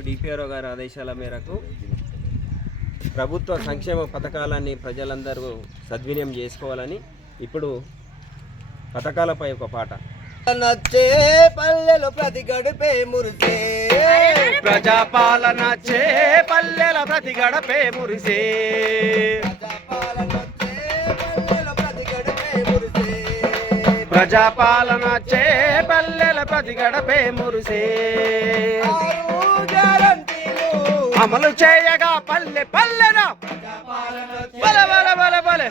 మరియు డిపిఆర్ఓ గారి ఆదేశాల మేరకు ప్రభుత్వ సంక్షేమ పథకాలన్నీ ప్రజలందరూ సద్వినియోగం చేసుకోవాలని ఇప్పుడు పథకాలపై ఒక పాట. నచ్చే పల్లెలు ప్రతి గడిపే మురిసే, ప్రజాపాలన చే పల్లెల ప్రతి గడపే మురిసే, ప్రజాపాలన చే పల్లెల ప్రతి గడపే మురిసే. అమలు చేయగా పల్లె పల్లెన బలె బలె బలె బలె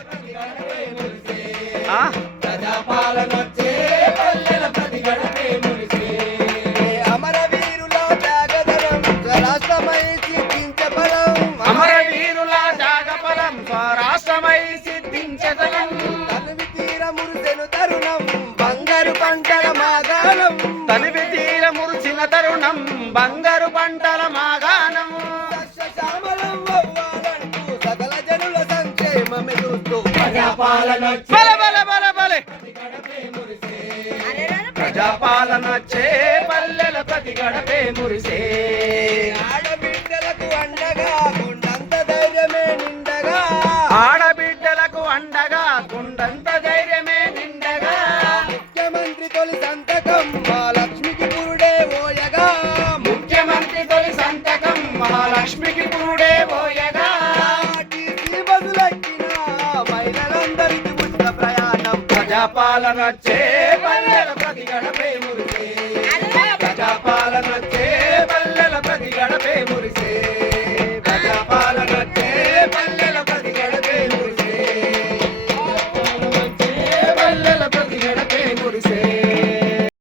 ప్రజాపాలన చే పల్లెల ప్రతి గడపే మురిసే. అమరవీరుల త్యాగదరం స్వరాష్ట్రమై సిద్ధించే బలం, అమరవీరుల త్యాగఫలం స్వరాష్ట్రమై సిద్ధించే బలం. తనివి తీర మురిసెను తరుణం బంగారు పంటల మాగాణం, తనివి తీర మురిసిన తరుణం బంగారు పంటల మాగాణం. శ్యామలం అవ్వాలంటూ సకల జనుల సంక్షేమమే చూస్తూ ప్రజాపాలన బలె బలె బలె బలె ప్రజాపాలన చే పల్లెల ప్రతి గడపే మురిసే. ఆడబిడ్డలకు అండగా కొండంత ధైర్యమే నిండగా, ఆడబిడ్డలకు అండగా గుండంత ధైర్యమే నిండగా. ముఖ్యమంత్రి తొలి సంతకం మహాలక్ష్మికి పురుడే ఓయగా, ముఖ్యమంత్రి తొలి సంతకం మహాలక్ష్మికి పురుడే పోయగా. టీసీ బస్సులెక్కిన మహిళలందరికీ ఉచిత ప్రయాణం ప్రజాపాలన చే పల్లెల ప్రతి గడపే